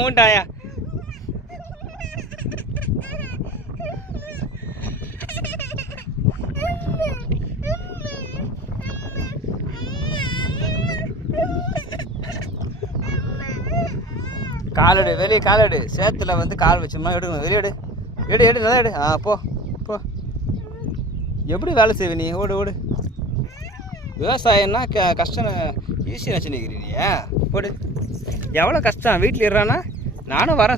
ஊண்டாயா called வெளியே called சேத்துல வந்து கால் வச்சோம்னா எடுக்கணும் வெளியே எடு நல்லா எடு போ போ எப்படி வேலை செய்வ நீ ஓடு ஓடு விவசாயம்னா கஷ்டம் ஈஸியாக நினச்சி நிற்கிறீங்க ஓடு எவ்வளோ கஷ்டம் வீட்டில் இருறானா நானும் வரேன்